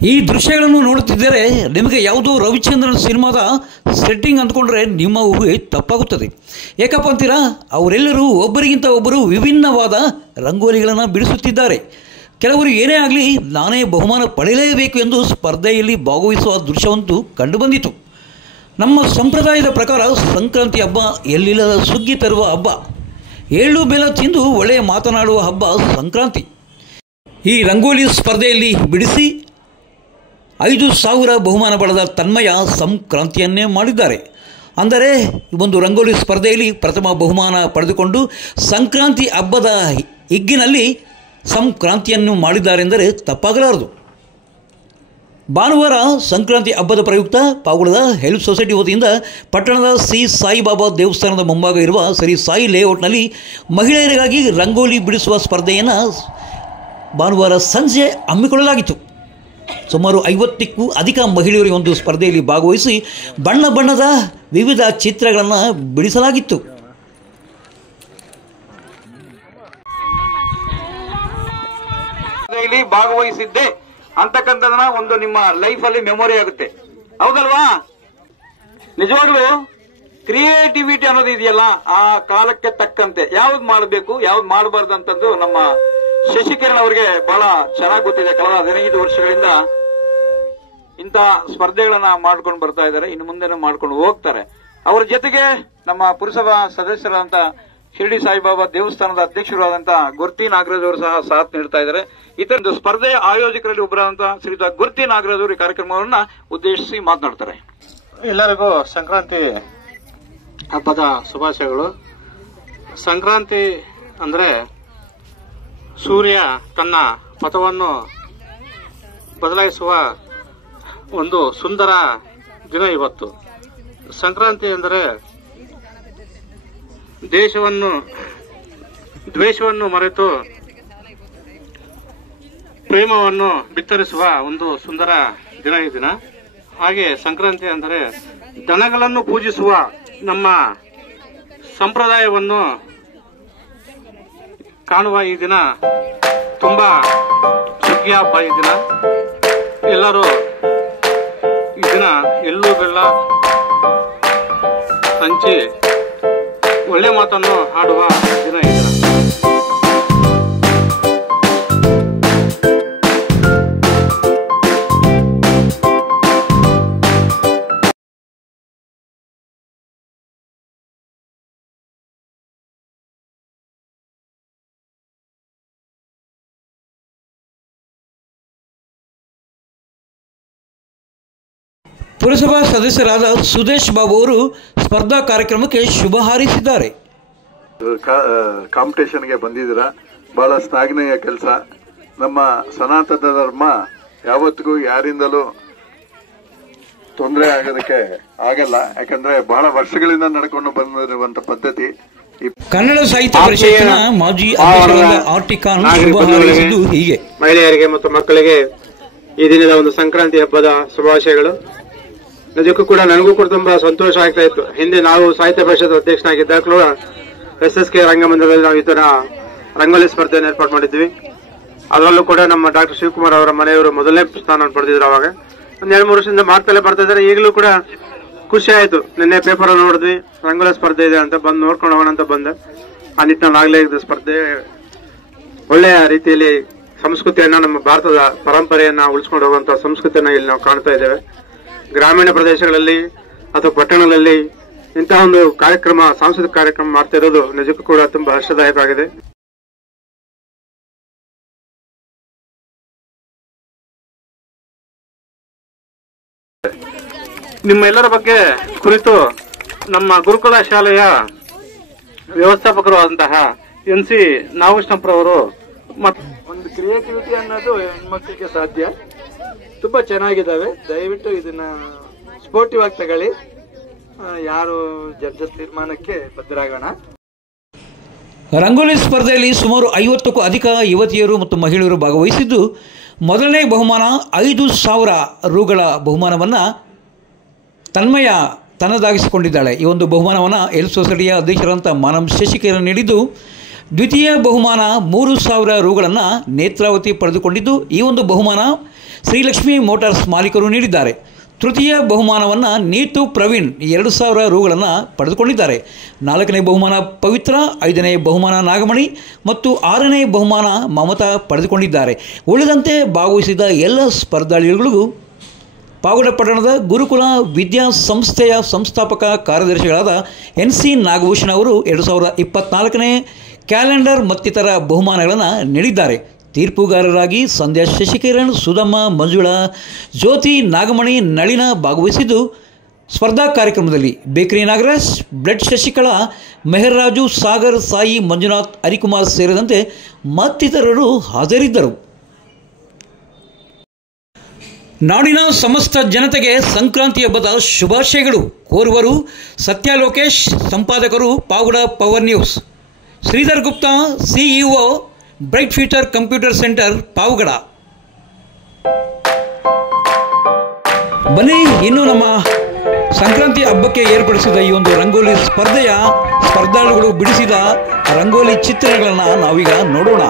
ಈ ದೃಶ್ಯಗಳನ್ನು ನೋಡುತ್ತಿದ್ದರೆ ನಿಮಗೆ ಯಾವುದೋ ರವಿಚಂದ್ರನ್ ಸಿನಿಮಾದ ಸೆಟ್ಟಿಂಗ್ ಅಂದ್ಕೊಂಡ್ರೆ ನಿಮ್ಮ ಊಹೆ ತಪ್ಪಾಗುತ್ತದೆ. ಏಕಪ್ಪ ಅಂತೀರಾ, ಅವರೆಲ್ಲರೂ ಒಬ್ಬರಿಗಿಂತ ಒಬ್ಬರು ವಿಭಿನ್ನವಾದ ರಂಗೋಲಿಗಳನ್ನು ಬಿಡಿಸುತ್ತಿದ್ದಾರೆ. ಕೆಲವರು ಏನೇ ಆಗಲಿ ನಾನೇ ಬಹುಮಾನ ಪಡೆಯಲೇಬೇಕು ಎಂದು ಸ್ಪರ್ಧೆಯಲ್ಲಿ ಭಾಗವಹಿಸುವ ದೃಶ್ಯವಂತೂ ಕಂಡುಬಂದಿತು. ನಮ್ಮ ಸಂಪ್ರದಾಯದ ಪ್ರಕಾರ ಸಂಕ್ರಾಂತಿ ಹಬ್ಬ ಎಲ್ಲಿಲ್ಲದ ಸುಗ್ಗಿ ತರುವ ಹಬ್ಬ, ಎಳ್ಳು ಬೆಲ್ಲ ತಿಂದು ಒಳ್ಳೆಯ ಮಾತನಾಡುವ ಹಬ್ಬ ಸಂಕ್ರಾಂತಿ. ಈ ರಂಗೋಲಿ ಸ್ಪರ್ಧೆಯಲ್ಲಿ ಬಿಡಿಸಿ 5,000 ಬಹುಮಾನ ಪಡೆದ ತನ್ಮಯ ಸಂಕ್ರಾಂತಿಯನ್ನೇ ಮಾಡಿದ್ದಾರೆ. ಅಂದರೆ ಒಂದು ರಂಗೋಲಿ ಸ್ಪರ್ಧೆಯಲ್ಲಿ ಪ್ರಥಮ ಬಹುಮಾನ ಪಡೆದುಕೊಂಡು ಸಂಕ್ರಾಂತಿ ಹಬ್ಬದ ಹಿಗ್ಗಿನಲ್ಲಿ ಸಂಕ್ರಾಂತಿಯನ್ನು ಮಾಡಿದ್ದಾರೆಂದರೆ ತಪ್ಪಾಗಲಾರದು. ಭಾನುವಾರ ಸಂಕ್ರಾಂತಿ ಹಬ್ಬದ ಪ್ರಯುಕ್ತ ಪಾವಗಡದ ಹೆಲ್ಪ್ ಸೊಸೈಟಿ ವತಿಯಿಂದ ಪಟ್ಟಣದ ಶ್ರೀ ಸಾಯಿಬಾಬಾ ದೇವಸ್ಥಾನದ ಮುಂಭಾಗ ಇರುವ ಶ್ರೀ ಸಾಯಿ ಲೇಔಟ್ನಲ್ಲಿ ಮಹಿಳೆಯರಿಗಾಗಿ ರಂಗೋಲಿ ಬಿಡಿಸುವ ಸ್ಪರ್ಧೆಯನ್ನು ಭಾನುವಾರ ಸಂಜೆ ಹಮ್ಮಿಕೊಳ್ಳಲಾಗಿತ್ತು. ಸುಮಾರು 50ಕ್ಕೂ ಅಧಿಕ ಮಹಿಳೆಯರು ಒಂದು ಸ್ಪರ್ಧೆಯಲ್ಲಿ ಭಾಗವಹಿಸಿ ಬಣ್ಣ ಬಣ್ಣದ ವಿವಿಧ ಚಿತ್ರಗಳನ್ನು ಬಿಡಿಸಲಾಗಿತ್ತು. ಭಾಗವಹಿಸಿದ್ದೆ ಅಂತಕ್ಕಂಥದನ್ನ ಒಂದು ನಿಮ್ಮ ಲೈಫ್ ಅಲ್ಲಿ ಮೆಮೊರಿ ಆಗುತ್ತೆ, ಹೌದಲ್ವಾ? ನಿಜವಾಗ್ಲೂ ಕ್ರಿಯೇಟಿವಿಟಿ ಅನ್ನೋದು ಇದೆಯಲ್ಲ, ಆ ಕಾಲಕ್ಕೆ ತಕ್ಕಂತೆ ಯಾವ್ದು ಮಾಡಬೇಕು ಯಾವ್ದು ಮಾಡಬಾರ್ದು ಅಂತಂದು ನಮ್ಮ ಶಶಿಕಿರಣ್ ಅವರಿಗೆ ಬಹಳ ಚೆನ್ನಾಗಿ ಗೊತ್ತಿದೆ. ಕಳೆದ 15 ವರ್ಷಗಳಿಂದ ಇಂಥ ಸ್ಪರ್ಧೆಗಳನ್ನ ಮಾಡ್ಕೊಂಡು ಬರ್ತಾ ಇದ್ದಾರೆ, ಇನ್ನು ಮುಂದೆನೂ ಮಾಡ್ಕೊಂಡು ಹೋಗ್ತಾರೆ. ಅವರ ಜೊತೆಗೆ ನಮ್ಮ ಪುರಸಭಾ ಸದಸ್ಯರಾದಂತ ಶಿರಡಿ ಸಾಯಿಬಾಬಾ ದೇವಸ್ಥಾನದ ಅಧ್ಯಕ್ಷರಾದಂತಹ ಗುರ್ತಿ ನಾಗರಾಜ್ ಅವರು ಸಹ ಸಾಥ್ ನೀಡ್ತಾ ಇದ್ದಾರೆ. ಇದೊಂದು ಸ್ಪರ್ಧೆಯ ಆಯೋಜಕರಲ್ಲಿ ಒಬ್ಬರಾದಂತಹ ಶ್ರೀಯುತ ಗುರ್ತಿ ನಾಗರಾಜ್ ಅವರು ಈ ಕಾರ್ಯಕ್ರಮವನ್ನ ಉದ್ದೇಶಿಸಿ ಮಾತನಾಡ್ತಾರೆ. ಎಲ್ಲರಿಗೂ ಸಂಕ್ರಾಂತಿ ಹಬ್ಬದ ಶುಭಾಶಯಗಳು. ಸಂಕ್ರಾಂತಿ ಅಂದ್ರೆ ಸೂರ್ಯ ತನ್ನ ಪಥವನ್ನು ಬದಲಾಯಿಸುವ ಒಂದು ಸುಂದರ ದಿನ ಇವತ್ತು. ಸಂಕ್ರಾಂತಿ ಅಂದರೆ ದ್ವೇಷವನ್ನು ಮರೆತು ಪ್ರೇಮವನ್ನು ಬಿತ್ತರಿಸುವ ಒಂದು ಸುಂದರ ದಿನ ಈ ದಿನ. ಹಾಗೆ ಸಂಕ್ರಾಂತಿ ಅಂದರೆ ದನಗಳನ್ನು ಪೂಜಿಸುವ ನಮ್ಮ ಸಂಪ್ರದಾಯವನ್ನು ಕಾಣುವ ಈ ದಿನ. ತುಂಬಾ ಸುಗ್ಗಿ ಹಬ್ಬ ಈ ದಿನ. ಎಲ್ಲರೂ ಈ ದಿನ ಎಳ್ಳು ಬೆಲ್ಲ ಹಂಚಿ ಒಳ್ಳೆ ಮಾತನ್ನು ಆಡುವ ದಿನ ಈ ದಿನ. ಪುರಸಭಾ ಸದಸ್ಯರಾದ ಸುದೇಶ್ ಬಾಬು ಅವರು ಸ್ಪರ್ಧಾ ಕಾರ್ಯಕ್ರಮಕ್ಕೆ ಶುಭ ಹಾರೈಸಿದ್ದಾರೆ. ಕಾಂಪಿಟೇಷನ್ಗೆ ಬಂದಿದ್ದೀರಾ, ಬಹಳ ಶ್ಲಾಘನೀಯ ಕೆಲಸ. ನಮ್ಮ ಸನಾತನ ಧರ್ಮ ಯಾವತ್ತಿಗೂ ಯಾರಿಂದಲೂ ತೊಂದರೆ ಆಗೋದಕ್ಕೆ ಆಗಲ್ಲ, ಯಾಕಂದ್ರೆ ಬಹಳ ವರ್ಷಗಳಿಂದ ನಡ್ಕೊಂಡು ಬಂದಿರುವಂತ ಪದ್ಧತಿ. ಕನ್ನಡ ಸಾಹಿತ್ಯ ಪರಿಷತ್ತಿನ ಮಾಜಿ ಅಧ್ಯಕ್ಷರಾದ ಆರ್.ಟಿ. ಖಾನ್ ಶುಭ ಹಾರೈಸಿದ್ದು ಹೀಗೆ: ಮಹಿಳೆಯರಿಗೆ ಮತ್ತು ಮಕ್ಕಳಿಗೆ ಈ ದಿನದ ಒಂದು ಸಂಕ್ರಾಂತಿ ಹಬ್ಬದ ಶುಭಾಶಯಗಳು. ನಿಜಕ್ಕೂ ಕೂಡ ನನಗೂ ಕೂಡ ತುಂಬಾ ಸಂತೋಷ ಆಗ್ತಾ ಇತ್ತು. ಹಿಂದೆ ನಾವು ಸಾಹಿತ್ಯ ಪರಿಷತ್ ಅಧ್ಯಕ್ಷನಾಗಿದ್ದಾಗಲೂ SSK ರಂಗಮಂದಿರದಲ್ಲಿ ನಾವು ಈ ತರ ರಂಗೋಲಿ ಸ್ಪರ್ಧೆಯನ್ನು ಏರ್ಪಾಡು ಮಾಡಿದ್ವಿ. ಅದರಲ್ಲೂ ಕೂಡ ನಮ್ಮ ಡಾಕ್ಟರ್ ಶಿವಕುಮಾರ್ ಅವರ ಮನೆಯವರು ಮೊದಲನೇ ಸ್ಥಾನ ಪಡೆದಿದ್ರು. ಅವಾಗ ಒಂದ್ 2-3 ವರ್ಷದಿಂದ ಮಾಡ್ತಲೇ ಬರ್ತಾ ಇದ್ದಾರೆ. ಈಗಲೂ ಕೂಡ ಖುಷಿ ಆಯ್ತು. ನಿನ್ನೆ ಪೇಪರ್ ನೋಡಿದ್ವಿ, ರಂಗೋಲಿ ಸ್ಪರ್ಧೆ ಇದೆ ಅಂತ, ಬಂದು ನೋಡ್ಕೊಂಡು ಹೋಗೋಣ ಅಂತ ಬಂದೆ. ಆ ನಿಟ್ಟಿನಲ್ಲಿ ಆಗ್ಲೇ ಇದೆ ಸ್ಪರ್ಧೆ. ಒಳ್ಳೆಯ ರೀತಿಯಲ್ಲಿ ಸಂಸ್ಕೃತಿಯನ್ನ, ನಮ್ಮ ಭಾರತದ ಪರಂಪರೆಯನ್ನ ಉಳಿಸ್ಕೊಂಡು ಹೋಗುವಂತಹ ಸಂಸ್ಕೃತಿಯನ್ನ ಇಲ್ಲಿ ನಾವು ಕಾಣ್ತಾ ಇದ್ದೇವೆ. ಗ್ರಾಮೀಣ ಪ್ರದೇಶಗಳಲ್ಲಿ ಅಥವಾ ಪಟ್ಟಣಗಳಲ್ಲಿ ಇಂತಹ ಒಂದು ಕಾರ್ಯಕ್ರಮ, ಸಾಂಸ್ಕೃತಿಕ ಕಾರ್ಯಕ್ರಮ ಮಾಡ್ತಾ ಇರೋದು ನಿಜಕ್ಕೂ ಕೂಡ ತುಂಬಾ ಹರ್ಷದಾಯಕ ಆಗಿದೆ. ನಿಮ್ಮ ಎಲ್ಲರ ಬಗ್ಗೆ ಕುರಿತು ನಮ್ಮ ಗುರುಕುಲ ಶಾಲೆಯ ವ್ಯವಸ್ಥಾಪಕರು ಆದಂತಹ NC ನಾಗಕೃಷ್ಣಪ್ಪರವರು ಒಂದು ಕ್ರಿಯೇಟಿವಿಟಿ ಅನ್ನೋದು ಹೆಣ್ಮಕ್ಳಿಗೆ ಸಾಧ್ಯ. ತುಂಬಾ ಚೆನ್ನಾಗಿದ್ದಾವೆ. ದಯವಿಟ್ಟು ಇದನ್ನ ಸ್ಪೋರ್ಟಿವ್ ಆಗಿ ತಗೊಳ್ಳಿ. ಯಾರು ಜಡ್ಜರ್ ತೀರ್ಮಾನಕ್ಕೆ ಬದ್ಧರಾಗೋಣ. ರಂಗೋಲಿ ಸ್ಪರ್ಧೆಯಲ್ಲಿ ಸುಮಾರು 50ಕ್ಕೂ ಅಧಿಕ ಯುವತಿಯರು ಮತ್ತು ಮಹಿಳೆಯರು ಭಾಗವಹಿಸಿದ್ದು, ಮೊದಲನೇ ಬಹುಮಾನ 5,000 ರೂಗಳ ಬಹುಮಾನವನ್ನು ತನ್ಮಯ ತನ್ನದಾಗಿಸಿಕೊಂಡಿದ್ದಾಳೆ. ಈ ಒಂದು ಬಹುಮಾನವನ್ನು ಹೆಲ್ಪ್ ಸೊಸೈಟಿಯ ಅಧ್ಯಕ್ಷರಂತ ಮಾನಮ್ ಶಶಿಕಿರಣ್ ನೀಡಿದ್ದು, ದ್ವಿತೀಯ ಬಹುಮಾನ 3,000 ರೂಗಳನ್ನು ನೇತ್ರಾವತಿ ಪಡೆದುಕೊಂಡಿದ್ದು, ಈ ಒಂದು ಬಹುಮಾನ ಶ್ರೀಲಕ್ಷ್ಮಿ ಮೋಟಾರ್ಸ್ ಮಾಲೀಕರು ನೀಡಿದ್ದಾರೆ. ತೃತೀಯ ಬಹುಮಾನವನ್ನು ನೀತು ಪ್ರವೀಣ್ 2,000 ರೂಗಳನ್ನು ಪಡೆದುಕೊಂಡಿದ್ದಾರೆ. 4ನೇ ಬಹುಮಾನ ಪವಿತ್ರ, 5ನೇ ಬಹುಮಾನ ನಾಗಮಣಿ ಮತ್ತು 6ನೇ ಬಹುಮಾನ ಮಮತಾ ಪಡೆದುಕೊಂಡಿದ್ದಾರೆ. ಉಳಿದಂತೆ ಭಾಗವಹಿಸಿದ ಎಲ್ಲ ಸ್ಪರ್ಧಾಳುಗಳಿಗೂ ಪಾವಗಡ ಪಟ್ಟಣದ ಗುರುಕುಲ ವಿದ್ಯಾಸಂಸ್ಥೆಯ ಸಂಸ್ಥಾಪಕ ಕಾರ್ಯದರ್ಶಿಗಳಾದ NC ನಾಗಭೂಷಣ ಅವರು 2024ನೇ ಕ್ಯಾಲೆಂಡರ್ ಮತ್ತಿತರ ಬಹುಮಾನಗಳನ್ನು ನೀಡಿದ್ದಾರೆ. ತೀರ್ಪುಗಾರರಾಗಿ ಸಂಧ್ಯಾ ಶಶಿಕಿರಣ್, ಸುಧಮ್ಮ, ಮಂಜುಳಾ, ಜ್ಯೋತಿ, ನಾಗಮಣಿ, ನಳಿನ ಭಾಗವಹಿಸಿದ್ದು ಸ್ಪರ್ಧಾ ಕಾರ್ಯಕ್ರಮದಲ್ಲಿ ಬೇಕರಿ ನಾಗರಾಜ್, ಬ್ಲಡ್ ಶಶಿಕಲಾ, ಮೆಹರ್ರಾಜು, ಸಾಗರ್, ಸಾಯಿ, ಮಂಜುನಾಥ್, ಹರಿಕುಮಾರ್ ಸೇರಿದಂತೆ ಮತ್ತಿತರರು ಹಾಜರಿದ್ದರು. ನಾಡಿನ ಸಮಸ್ತ ಜನತೆಗೆ ಸಂಕ್ರಾಂತಿ ಹಬ್ಬದ ಶುಭಾಶಯಗಳು ಕೋರುವರು ಸತ್ಯ ಲೋಕೇಶ್, ಸಂಪಾದಕರು Pavagada power news. Shridhar Gupta, CEO bright future computer centre Pavagada. ಬನ್ನಿ, ಇನ್ನು ನಮ್ಮ ಸಂಕ್ರಾಂತಿ ಹಬ್ಬಕ್ಕೆ ಏರ್ಪಡಿಸಿದ ಈ ಒಂದು ರಂಗೋಲಿ ಸ್ಪರ್ಧೆಯ ಸ್ಪರ್ಧಾಳುಗಳು ಬಿಡಿಸಿದ ರಂಗೋಲಿ ಚಿತ್ರಣಗಳನ್ನು ನಾವೀಗ ನೋಡೋಣ.